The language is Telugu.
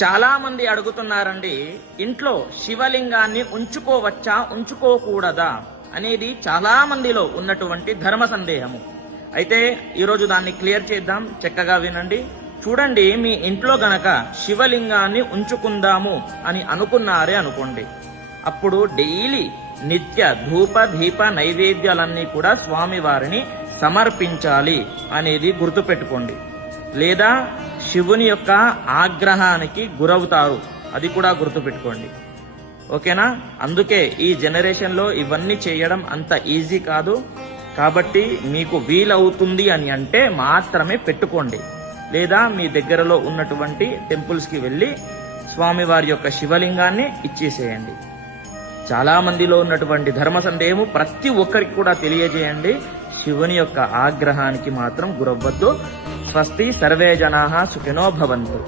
చాలా మంది అడుగుతున్నారండి, ఇంట్లో శివలింగాన్ని ఉంచుకోవచ్చా ఉంచుకోకూడదా అనేది చాలా మందిలో ఉన్నటువంటి ధర్మ సందేహము. అయితే ఈరోజు దాన్ని క్లియర్ చేద్దాం, చక్కగా వినండి. చూడండి, మీ ఇంట్లో గనక శివలింగాన్ని ఉంచుకుందాము అని అనుకున్నారే అనుకోండి, అప్పుడు డైలీ నిత్య ధూప దీప నైవేద్యాలన్నీ కూడా స్వామివారిని సమర్పించాలి అనేది గుర్తుపెట్టుకోండి. లేదా శివుని యొక్క ఆగ్రహానికి గురవుతారు, అది కూడా గుర్తుపెట్టుకోండి. ఓకేనా? అందుకే ఈ జనరేషన్లో ఇవన్నీ చేయడం అంత ఈజీ కాదు. కాబట్టి మీకు వీలవుతుంది అని అంటే మాత్రమే పెట్టుకోండి. లేదా మీ దగ్గరలో ఉన్నటువంటి టెంపుల్స్కి వెళ్ళి స్వామివారి యొక్క శివలింగాన్ని ఇచ్చేసేయండి. చాలా మందిలో ఉన్నటువంటి ధర్మ సందేహము ప్రతి ఒక్కరికి కూడా తెలియజేయండి. శివుని యొక్క ఆగ్రహానికి మాత్రం గురవ్వద్దు. స్వస్తి, సర్వే జనాః సుఖినో భవంతు.